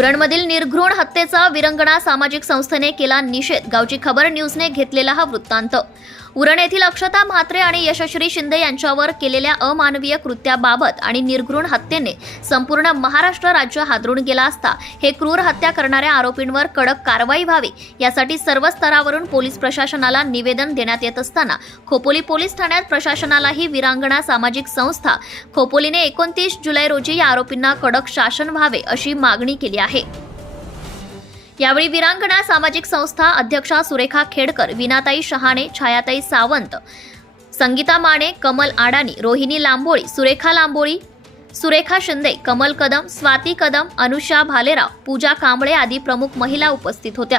उरणमधील निर्घृण हत्येचा विरंगणा सामाजिक संस्थेने केला निषेध. गावची खबर न्यूजने घेतलेला हा वृत्तांत. उरण येथील अक्षता म्हात्रे आणि यशश्री शिंदे यांच्यावर केलेल्या अमानवीय कृत्याबाबत आणि निर्घृण हत्येने संपूर्ण महाराष्ट्र राज्य हादरून गेला असता हे क्रूर हत्या करणाऱ्या आरोपींवर कडक कारवाई व्हावी यासाठी सर्व स्तरावरून पोलीस प्रशासनाला निवेदन देण्यात येत असताना खोपोली पोलीस ठाण्यात प्रशासनालाही विरांगणा सामाजिक संस्था खोपोलीने एकोणतीस जुलै रोजी या आरोपींना कडक शासन व्हावे अशी मागणी केली आहे. यावेळी विरांगणा सामाजिक संस्था अध्यक्षा सुरेखा खेडकर विनाताई शहाणे छायाताई सावंत संगीता माने कमल आडानी रोहिणी लांबोळी सुरेखा लांबोळी सुरेखा शिंदे कमल कदम स्वाती कदम अनुषा भालेराव पूजा कांबळे आदी प्रमुख महिला उपस्थित होत्या.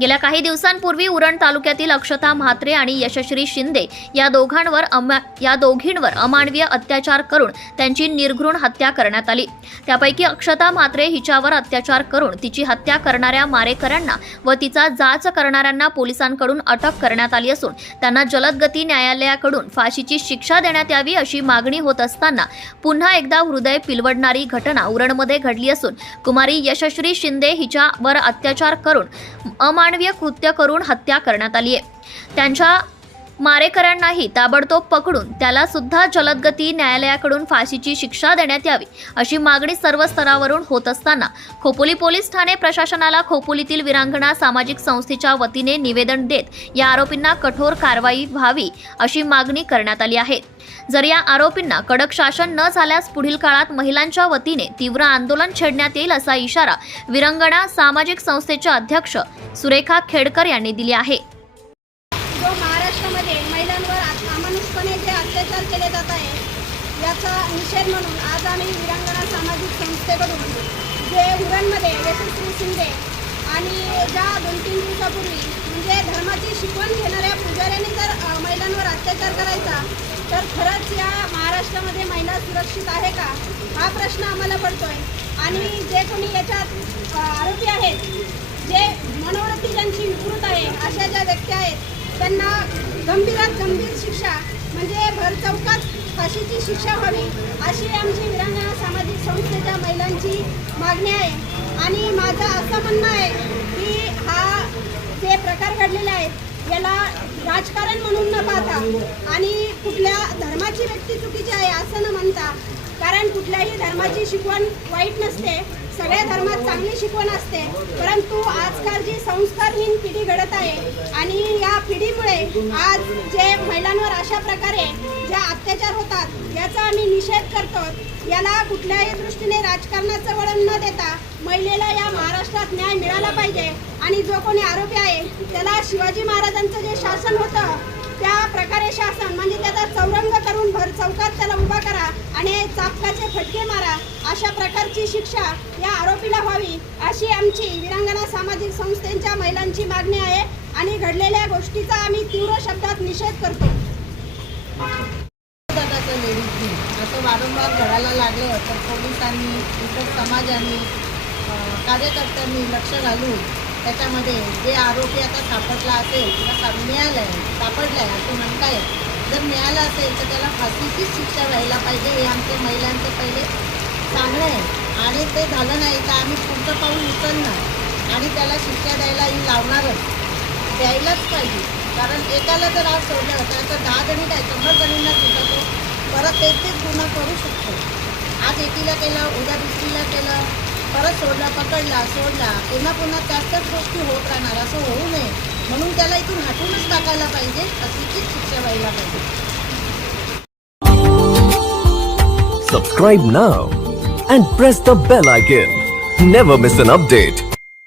गेल्या काही दिवसांपूर्वी उरण तालुक्यातील अक्षता म्हात्रे आणि यशश्री शिंदे या दोघांवर अमा या दोघींवर अमानवीय अत्याचार करून त्यांची निर्घृण हत्या करण्यात आली. त्यापैकी अक्षता म्हात्रे हिच्यावर अत्याचार करून तिची हत्या करणाऱ्या मारेकऱ्यांना व तिचा जाच करणाऱ्यांना पोलिसांकडून अटक करण्यात आली असून त्यांना जलदगती न्यायालयाकडून फाशीची शिक्षा देण्यात यावी अशी मागणी होत असताना पुन्हा एकदा हृदय पिलवडणारी घटना उरणमध्ये घडली असून कुमारी यशश्री शिंदे हिच्यावर अत्याचार करून अमानवीय कृत्य करून हत्या करण्यात आली आहे. त्यांच्या मारेकऱ्यांनाही ताबडतोब पकडून त्याला सुद्धा जलदगती न्यायालयाकडून फाशीची शिक्षा देण्यात यावी अशी मागणी सर्व स्तरावरून होत असताना खोपोली पोलीस ठाणे प्रशासनाला खोपोलीतील विरांगणा सामाजिक संस्थेच्या वतीने निवेदन देत या आरोपींना कठोर कारवाई व्हावी अशी मागणी करण्यात आली आहे. जर या आरोपींना कडक शासन न झाल्यास पुढील काळात महिलांच्या वतीने तीव्र आंदोलन छेडण्यात येईल असा इशारा विरंगणा सामाजिक संस्थेचे अध्यक्ष सुरेखा खेडकर यांनी दिली आहे. जो महाराष्ट्रामध्ये महिलांवर अमानुषपणे जे अत्याचार केले जात आहे याचा निषेध म्हणून आज आम्ही विरंगणा सामाजिक संस्थेकडून जे उरणमध्ये यशस्वी शिंदे आणि ज्या दोन तीन दिवसापूर्वी म्हणजे धर्माची शिकवण घेणाऱ्या पुजाऱ्यांनी जर महिलांवर अत्याचार करायचा तर खरंच या महाराष्ट्रामध्ये महिला सुरक्षित आहे का? हा प्रश्न आम्हाला पडतोय. आणि जे कोणी याच्यात आरोपी आहेत जे मनोवृत्ती ज्यांची विकृत आहे अशा ज्या व्यक्ती आहेत त्यांना गंभीरात गंभीर शिक्षा म्हणजे भर चौकात फाशीची शिक्षा व्हावी अशी आमची विरांगणा सामाजिक संस्थेच्या महिलांची मागणी आहे. आणि माझं असं म्हणणं आहे की हा जे प्रकार घडलेले आहेत याला राजकारण म्हणून न आणि कुठल्या धर्माची व्यक्ती चुकीची आहे असं न म्हणता कारण कुठल्याही धर्माची शिकवण वाईट नसते सगळ्या धर्मात चांगली शिकवण असते परंतु आजकाल जी संस्कारहीन पिढी घडत आहे आणि या पिढीमुळे आज जे महिलांवर अशा प्रकारे ज्या अत्याचार होतात याचा आम्ही निषेध करतो. याला कुठल्याही दृष्टीने राजकारणाचं वळण न देता महिलेला या महाराष्ट्रात न्याय मिळाला पाहिजे. आणि जो कोणी आरोपी आहे त्याला शिवाजी महाराजांचं जे शासन होतं त्या प्रकारे शासन म्हणजे त्याचा चौरंग करून भर चौकात त्याला उभा करा आणि चापकाचे फटके मारा अशा प्रकारची शिक्षा या आरोपीला व्हावी अशी आमची विरांगणा सामाजिक संस्थेच्या महिलांची मागणी आहे आणि घडलेल्या गोष्टीचा आम्ही तीव्र शब्दात निषेध करतो. असं वारंवार घडायला लागलं तर पोलिसांनी इतर समाजांनी कार्यकर्त्यांनी लक्ष घालून त्याच्यामध्ये जे आरोपी आता सापडला असेल किंवा सा मिळालं आहे सापडलं आहे असं म्हणता येईल. जर मिळालं असेल तर त्याला फाशीचीच शिक्षा व्हायला पाहिजे हे आमच्या महिलांचं पहिले सांगणं आहे. आणि ते झालं नाही तर आम्ही पुढचं पाऊल उचलणार. आणि त्याला शिक्षा द्यायला ही लावणारच. द्यायलाच पाहिजे. कारण एकाला जर आज सोडलं तर दहा जणी काय शंभर जणींना सुद्धा तो परत तेच तेच गुन्हा करू शकतो. आज एकीला केलं उद्या दुसरीला केलं परत सोडला पकडला सोडला पुन्हा पुन्हा त्याच त्याच गोष्टी होत राहणार असं होऊ नये म्हणून त्याला इथून हटूनच टाकायला पाहिजे अशी तीच शिक्षा व्हायला पाहिजे Subscribe now and press the bell icon. Never miss an update.